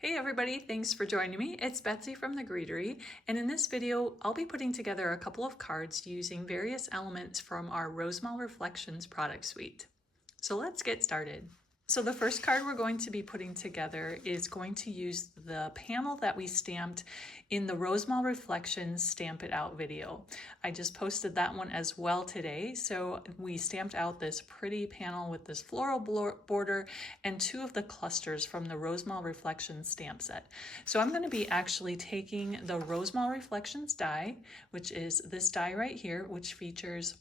Hey everybody, thanks for joining me. It's Betsy from the Greetery, and in this video, I'll be putting together a couple of cards using various elements from our Rosemal Reflections product suite. So let's get started. So the first card we're going to be putting together is going to use the panel that we stamped in the Rosemal Reflections Stamp It Out video. I just posted that one as well today. So we stamped out this pretty panel with this floral border and two of the clusters from the Rosemal Reflections stamp set. So I'm going to be actually taking the Rosemal Reflections die, which is this die right here, which features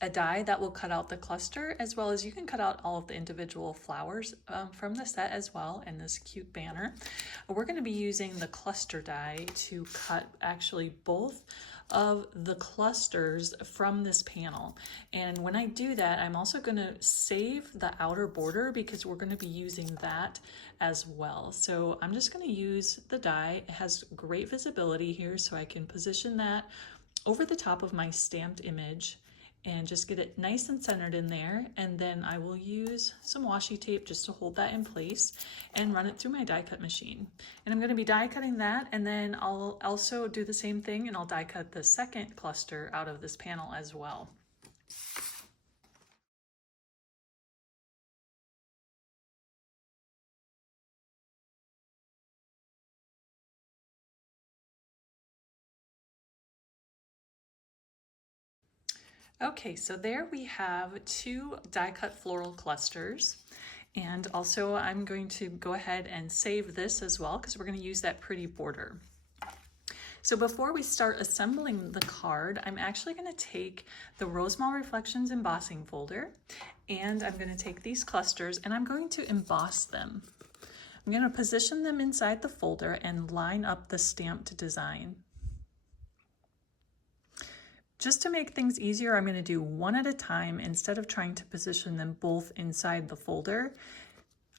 a die that will cut out the cluster, as well as you can cut out all of the individual flowers from the set as well, and this cute banner. We're going to be using the cluster die to cut actually both of the clusters from this panel. And when I do that, I'm also going to save the outer border because we're going to be using that as well. So I'm just going to use the die. It has great visibility here, so I can position that over the top of my stamped image and just get it nice and centered in there. And then I will use some washi tape just to hold that in place and run it through my die cut machine. And I'm going to be die cutting that, and then I'll also do the same thing and I'll die cut the second cluster out of this panel as well. Okay, so there we have two die cut floral clusters. And also I'm going to go ahead and save this as well because we're going to use that pretty border. So before we start assembling the card, I'm actually going to take the Rosemal Reflections embossing folder, and I'm going to take these clusters and I'm going to emboss them. I'm going to position them inside the folder and line up the stamped design. Just to make things easier, I'm going to do one at a time instead of trying to position them both inside the folder.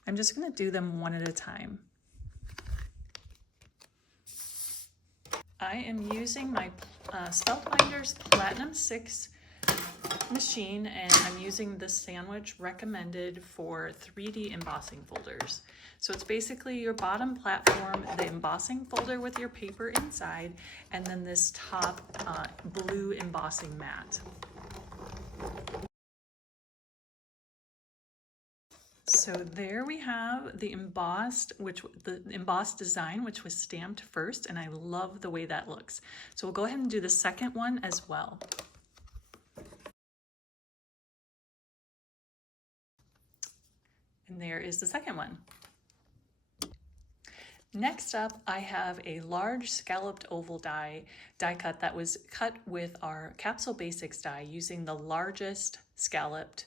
I'm just going to do them one at a time. I am using my Spellbinders Platinum 6 machine, and I'm using the sandwich recommended for 3D embossing folders. So it's basically your bottom platform, the embossing folder with your paper inside, and then this top blue embossing mat. So there we have the embossed design, which was stamped first, and I love the way that looks. So we'll go ahead and do the second one as well. And there is the second one. Next up, I have a large scalloped oval die cut that was cut with our Capsule Basics die using the largest scalloped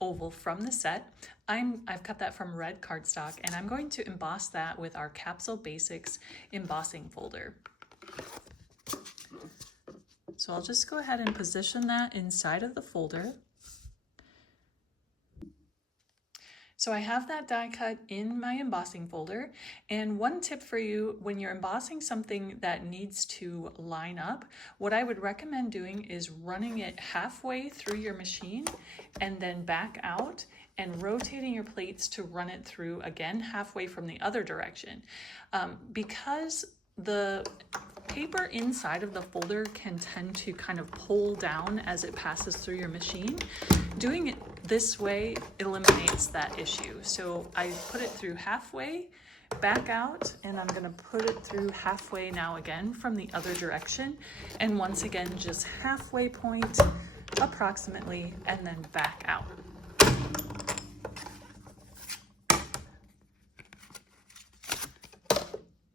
oval from the set. I've cut that from red cardstock, and I'm going to emboss that with our Capsule Basics embossing folder. So I'll just go ahead and position that inside of the folder. So I have that die cut in my embossing folder, and one tip for you when you're embossing something that needs to line up, what I would recommend doing is running it halfway through your machine and then back out and rotating your plates to run it through again halfway from the other direction. Because the paper inside of the folder can tend to kind of pull down as it passes through your machine. Doing it this way eliminates that issue. So I put it through halfway, back out, and I'm going to put it through halfway now again from the other direction. And once again, just halfway point approximately, and then back out.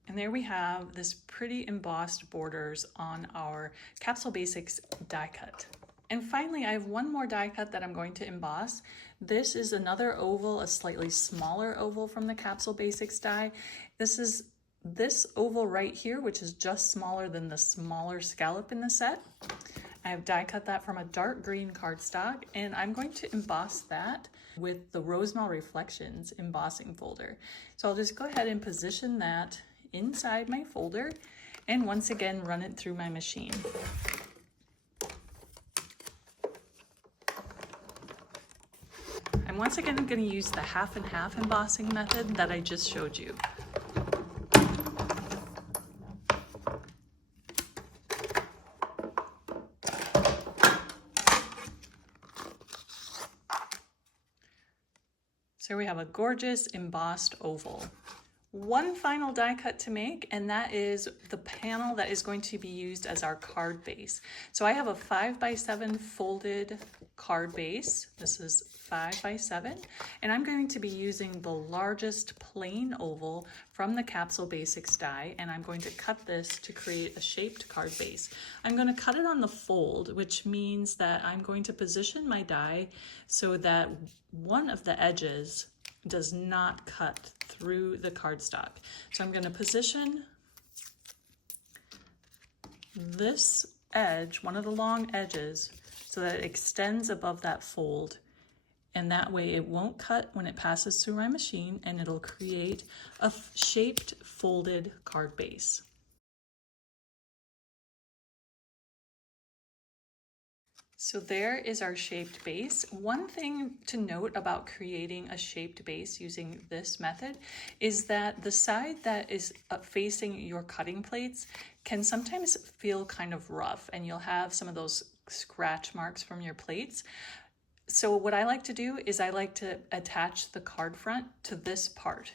And there we have this pretty embossed borders on our Capsule Basics die cut. And finally, I have one more die cut that I'm going to emboss. This is another oval, a slightly smaller oval from the Capsule Basics die. This is this oval right here, which is just smaller than the smaller scallop in the set. I have die cut that from a dark green cardstock, and I'm going to emboss that with the Rosemal Reflections embossing folder. So I'll just go ahead and position that inside my folder and once again run it through my machine. I'm once again going to use the half and half embossing method that I just showed you. So we have a gorgeous embossed oval. One final die cut to make, and that is the panel that is going to be used as our card base. So I have a 5x7 folded card base. This is 5x7, and I'm going to be using the largest plain oval from the Capsule Basics die, and I'm going to cut this to create a shaped card base. I'm going to cut it on the fold, which means that I'm going to position my die so that one of the edges does not cut through the cardstock. So I'm going to position this edge, one of the long edges, so that it extends above that fold, and that way it won't cut when it passes through my machine, and it'll create a shaped folded card base. So there is our shaped base. One thing to note about creating a shaped base using this method is that the side that is facing your cutting plates can sometimes feel kind of rough, and you'll have some of those scratch marks from your plates. So what I like to do is I like to attach the card front to this part,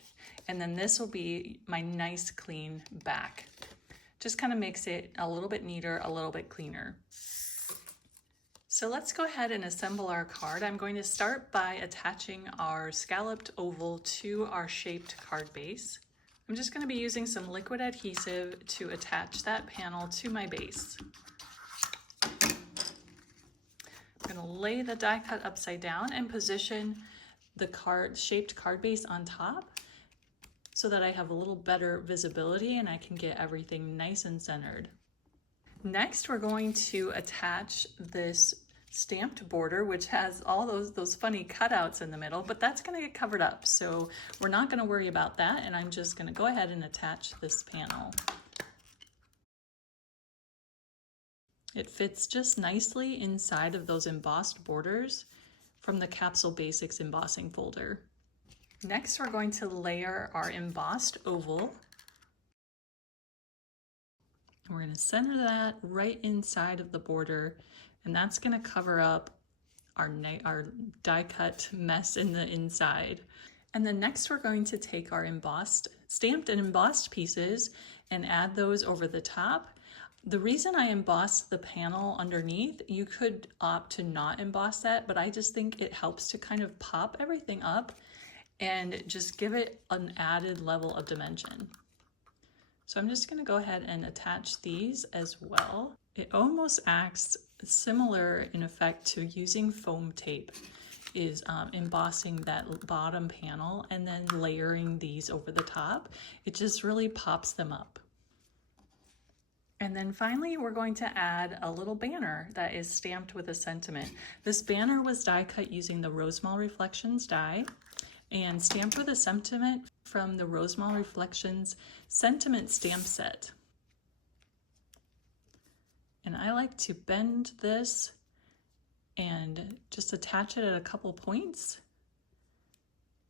and then this will be my nice clean back. Just kind of makes it a little bit neater, a little bit cleaner. So let's go ahead and assemble our card. I'm going to start by attaching our scalloped oval to our shaped card base. I'm just going to be using some liquid adhesive to attach that panel to my base. I'm going to lay the die cut upside down and position the shaped card base on top so that I have a little better visibility and I can get everything nice and centered. Next, we're going to attach this stamped border, which has all those funny cutouts in the middle, but that's going to get covered up, so we're not going to worry about that, and I'm just going to go ahead and attach this panel. It fits just nicely inside of those embossed borders from the Capsule Basics embossing folder. Next, we're going to layer our embossed oval. We're going to center that right inside of the border, and that's going to cover up our die cut mess in the inside. And then next we're going to take our stamped and embossed pieces and add those over the top. The reason I embossed the panel underneath, you could opt to not emboss that, but I just think it helps to kind of pop everything up and just give it an added level of dimension. So I'm just going to go ahead and attach these as well. It almost acts similar in effect to using foam tape, is embossing that bottom panel and then layering these over the top. It just really pops them up. And then finally, we're going to add a little banner that is stamped with a sentiment. This banner was die cut using the Rosemal Reflections die and stamped with a sentiment from the Rosemal Reflections sentiment stamp set. And I like to bend this and just attach it at a couple points.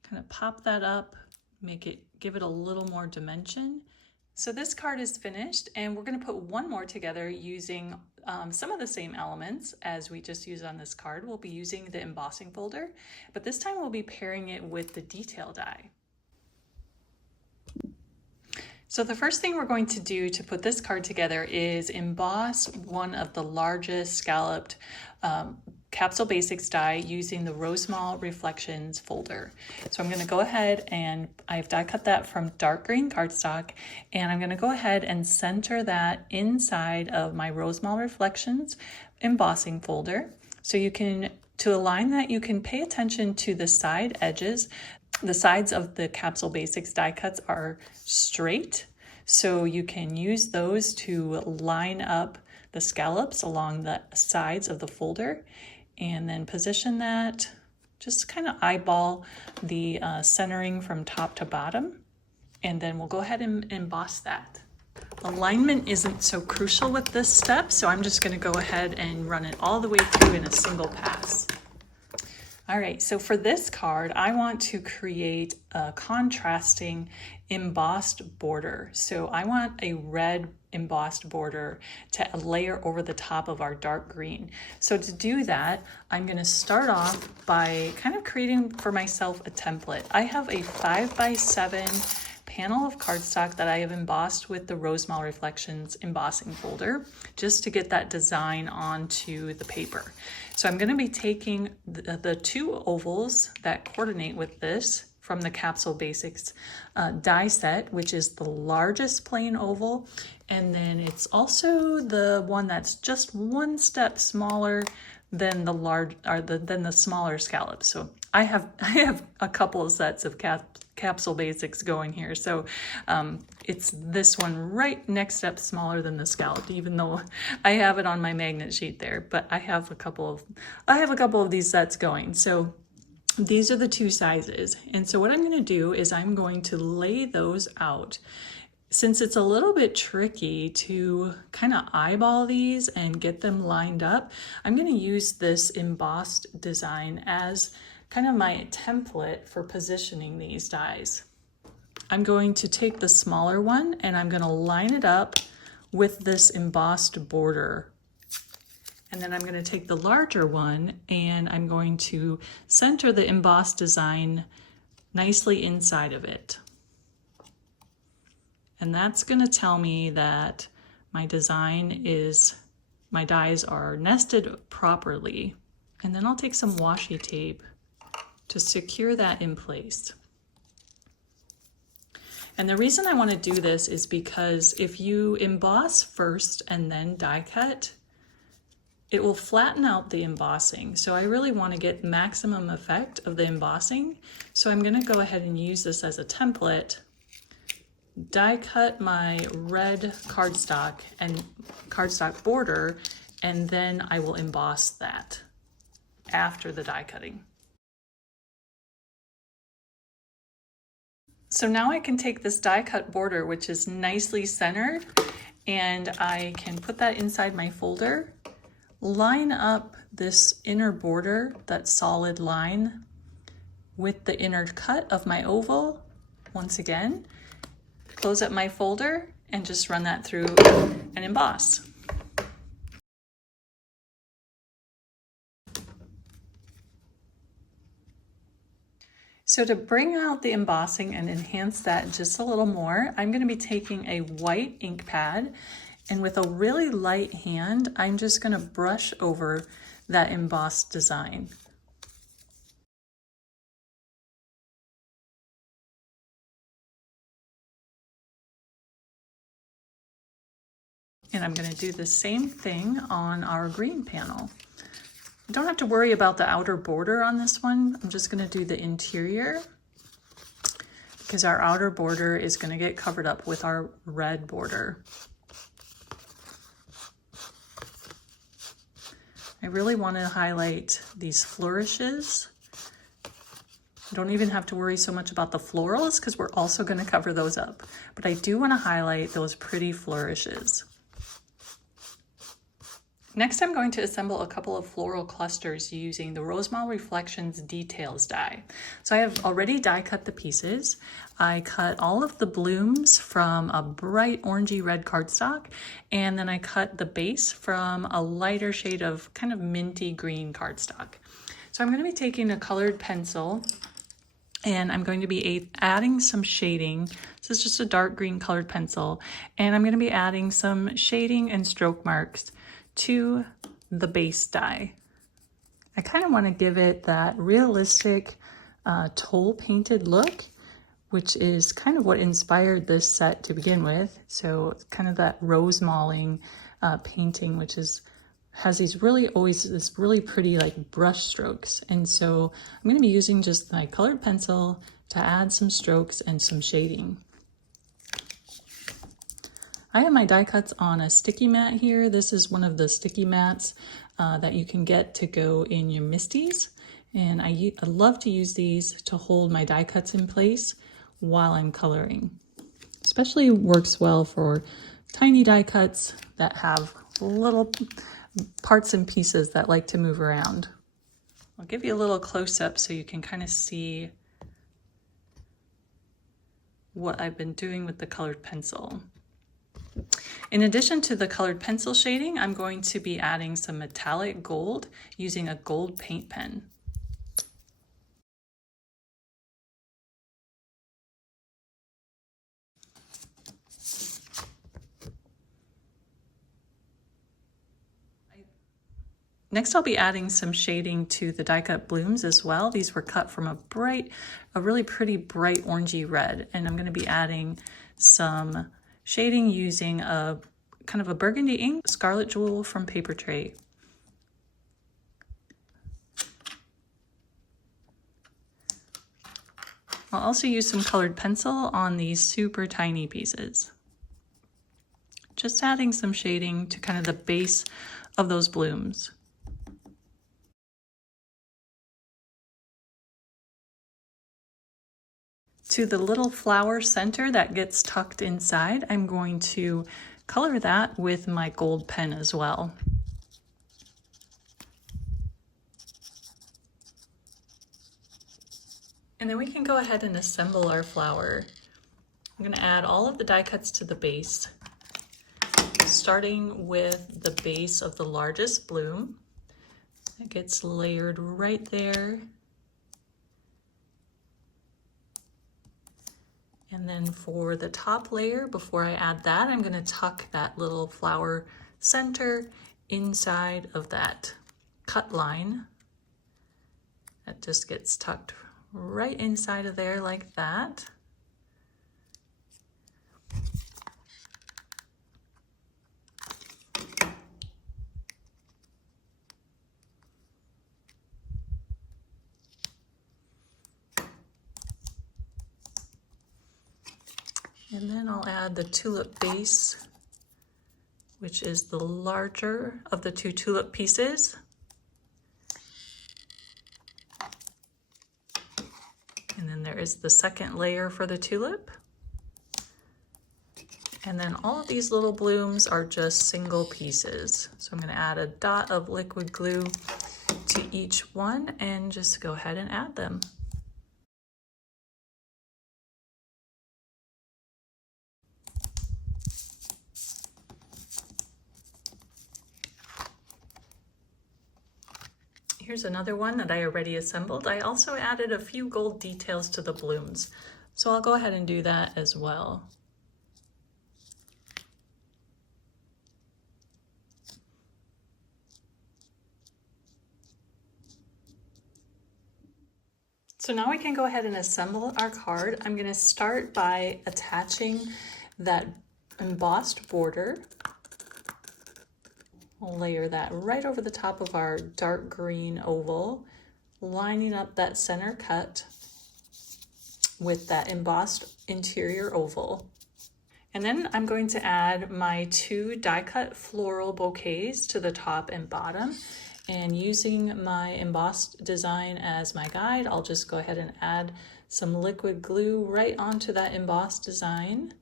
Kind of pop that up, give it a little more dimension. So this card is finished, and we're going to put one more together using some of the same elements as we just used on this card. We'll be using the embossing folder, but this time we'll be pairing it with the detail die. So the first thing we're going to do to put this card together is emboss one of the largest scalloped Capsule Basics die using the Rosemal Reflections folder. So I'm going to go ahead and I've die cut that from dark green cardstock, and I'm going to go ahead and center that inside of my Rosemal Reflections embossing folder. So to align that, you can pay attention to the side edges. The sides of the Capsule Basics die cuts are straight, so you can use those to line up the scallops along the sides of the folder, and then position that, just kind of eyeball the centering from top to bottom, and then we'll go ahead and emboss that. Alignment isn't so crucial with this step, so I'm just going to go ahead and run it all the way through in a single pass. All right, so for this card, I want to create a contrasting embossed border. So I want a red embossed border to layer over the top of our dark green. So to do that, I'm going to start off by kind of creating for myself a template. I have a 5x7 panel of cardstock that I have embossed with the Rosemal Reflections embossing folder, just to get that design onto the paper. So I'm going to be taking the two ovals that coordinate with this from the Capsule Basics die set, which is the largest plain oval, and then it's also the one that's just one step smaller than the smaller scallop. So I have a couple of sets of Capsule Basics going here. So it's this one right next step smaller than the scallop, even though I have it on my magnet sheet there, but I have a couple of these sets going. So these are the two sizes. And so what I'm going to do is I'm going to lay those out. Since it's a little bit tricky to kind of eyeball these and get them lined up, I'm going to use this embossed design as kind of my template for positioning these dies. I'm going to take the smaller one and I'm going to line it up with this embossed border. And then I'm going to take the larger one and I'm going to center the embossed design nicely inside of it. And that's going to tell me that my dies are nested properly. And then I'll take some washi tape to secure that in place. And the reason I want to do this is because if you emboss first and then die cut, it will flatten out the embossing. So I really want to get maximum effect of the embossing. So I'm going to go ahead and use this as a template, die cut my red cardstock and cardstock border, and then I will emboss that after the die cutting. So now I can take this die cut border, which is nicely centered, and I can put that inside my folder, line up this inner border, that solid line, with the inner cut of my oval once again, close up my folder, and just run that through and emboss. So to bring out the embossing and enhance that just a little more, I'm going to be taking a white ink pad, and with a really light hand, I'm just going to brush over that embossed design. And I'm going to do the same thing on our green panel. I don't have to worry about the outer border on this one. I'm just going to do the interior because our outer border is going to get covered up with our red border. I really want to highlight these flourishes. I don't even have to worry so much about the florals because we're also going to cover those up. But I do want to highlight those pretty flourishes. Next, I'm going to assemble a couple of floral clusters using the Rosemal Reflections Details die. So I have already die cut the pieces. I cut all of the blooms from a bright orangey red cardstock, and then I cut the base from a lighter shade of kind of minty green cardstock. So I'm going to be taking a colored pencil and I'm going to be adding some shading. This is just a dark green colored pencil, and I'm going to be adding some shading and stroke marks to the base die. I kind of want to give it that realistic toll painted look, which is kind of what inspired this set to begin with. So it's kind of that rosemalling painting, which has these this really pretty like brush strokes. And so I'm going to be using just my colored pencil to add some strokes and some shading. I have my die cuts on a sticky mat here. This is one of the sticky mats that you can get to go in your Misties. And I love to use these to hold my die cuts in place while I'm coloring. Especially works well for tiny die cuts that have little parts and pieces that like to move around. I'll give you a little close-up so you can kind of see what I've been doing with the colored pencil. In addition to the colored pencil shading, I'm going to be adding some metallic gold using a gold paint pen. Next, I'll be adding some shading to the die cut blooms as well. These were cut from a really pretty bright orangey red, and I'm going to be adding some shading using a kind of a burgundy ink, Scarlet Jewel from Paper Tray. I'll also use some colored pencil on these super tiny pieces. Just adding some shading to kind of the base of those blooms. To the little flower center that gets tucked inside, I'm going to color that with my gold pen as well. And then we can go ahead and assemble our flower. I'm going to add all of the die cuts to the base, starting with the base of the largest bloom. It gets layered right there. And then for the top layer, before I add that, I'm going to tuck that little flower center inside of that cut line. That just gets tucked right inside of there like that. And then I'll add the tulip base, which is the larger of the two tulip pieces. And then there is the second layer for the tulip. And then all of these little blooms are just single pieces. So I'm going to add a dot of liquid glue to each one and just go ahead and add them. Here's another one that I already assembled. I also added a few gold details to the blooms, so I'll go ahead and do that as well. So now we can go ahead and assemble our card. I'm going to start by attaching that embossed border. I'll layer that right over the top of our dark green oval, lining up that center cut with that embossed interior oval. And then I'm going to add my two die cut floral bouquets to the top and bottom. And using my embossed design as my guide, I'll just go ahead and add some liquid glue right onto that embossed design.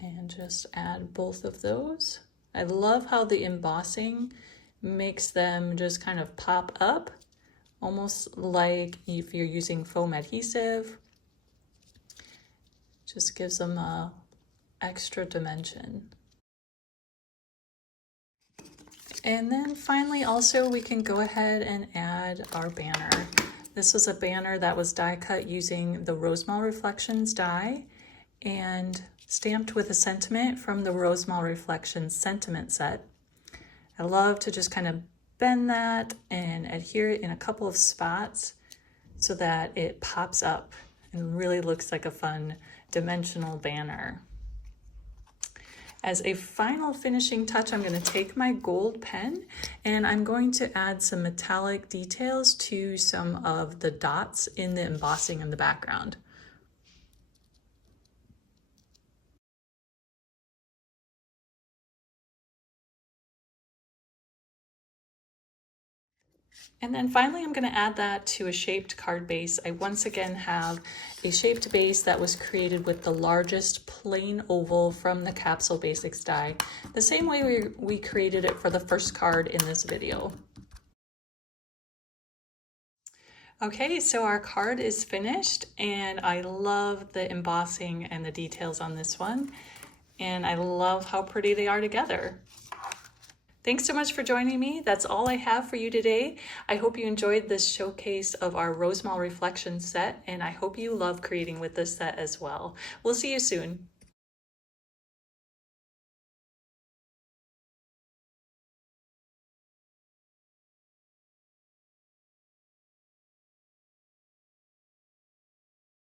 And just add both of those. I love how the embossing makes them just kind of pop up, almost like if you're using foam adhesive. Just gives them a extra dimension. And then finally also we can go ahead and add our banner. This was a banner that was die cut using the Rosemal Reflections die and stamped with a sentiment from the Rosemal Reflections sentiment set. I love to just kind of bend that and adhere it in a couple of spots so that it pops up and really looks like a fun dimensional banner. As a final finishing touch, I'm going to take my gold pen and I'm going to add some metallic details to some of the dots in the embossing in the background. And then finally, I'm going to add that to a shaped card base. I once again have a shaped base that was created with the largest plain oval from the Capsule Basics die, the same way we created it for the first card in this video. Okay, so our card is finished and I love the embossing and the details on this one. And I love how pretty they are together. Thanks so much for joining me. That's all I have for you today. I hope you enjoyed this showcase of our Rosemal Reflections set, and I hope you love creating with this set as well. We'll see you soon.